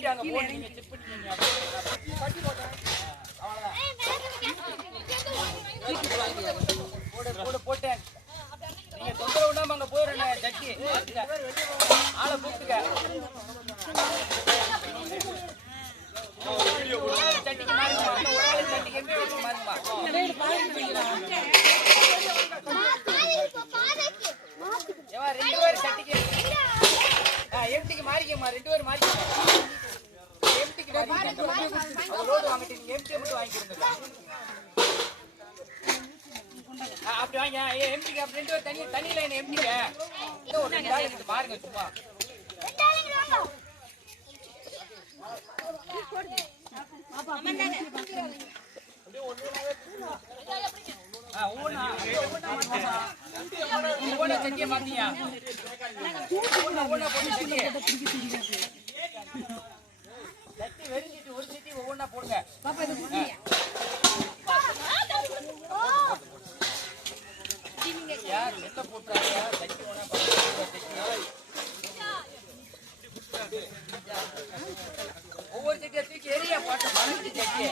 மேல ஆடலையா போட்டேன். நீங்க தொந்தரவு விடாம அங்க போயிடுறேன் ஜட்ஜி ஆளை கூப்பிட்டுக்க. சட்டிக்கு மாறுங்க ஒரு ஆளு சட்டிக்கு ஏவா ரெண்டு பேரும் சட்டிக்கு எம்டிக்கு மாறிக்கம்மா ரெண்டு பேரும் மாறிக்கங்க. அப்படி வாங்க எம்டிக்கு அப்படி ரெண்டு தனி தனி லைன் எம்டிங்க பாருங்க சும்மா ஒவ்வொரு செடியை தூக்கி எரிய பாட்டு மனசு செடியை